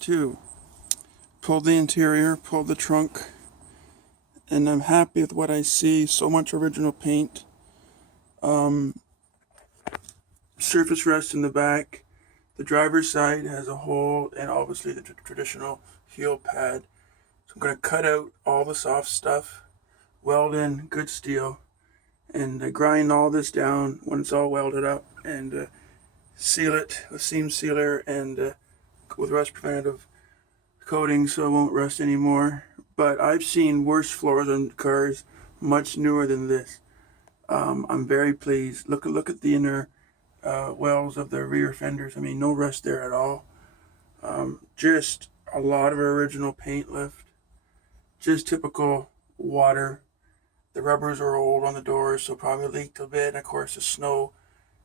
to pull the interior, pull the trunk, and I'm happy with what I see. So much original paint. Surface rest in the back. The driver's side has a hole and obviously the traditional heel pad. So I'm going to cut out all the soft stuff, weld in good steel, and grind all this down when it's all welded up, and seal it with seam sealer and with rust preventative coating so it won't rust anymore. But I've seen worse floors on cars much newer than this. I'm very pleased. Look at the inner wells of the rear fenders. I mean, no rust there at all. Just a lot of original paint left. Just typical water. The rubbers are old on the doors, so probably leaked a bit. And of course, the snow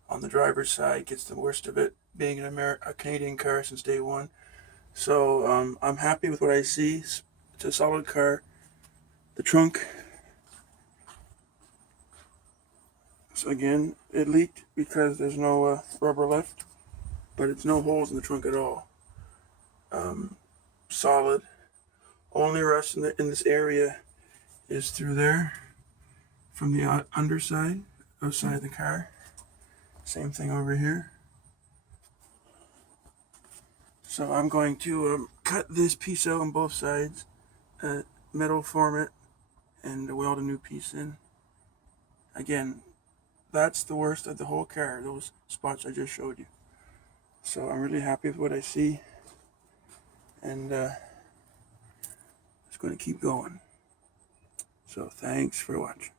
on the driver's side gets the worst of it, being a Canadian car since day one. So I'm happy with what I see. It's a solid car. The trunk, so again, it leaked because there's no rubber left, but it's no holes in the trunk at all. Solid. Only rust in this area is through there, from the underside, outside the car. Same thing over here. So I'm going to cut this piece out on both sides, metal form it, and weld a new piece in. Again, that's the worst of the whole car, those spots I just showed you. So I'm really happy with what I see, and it's going to keep going. So thanks for watching.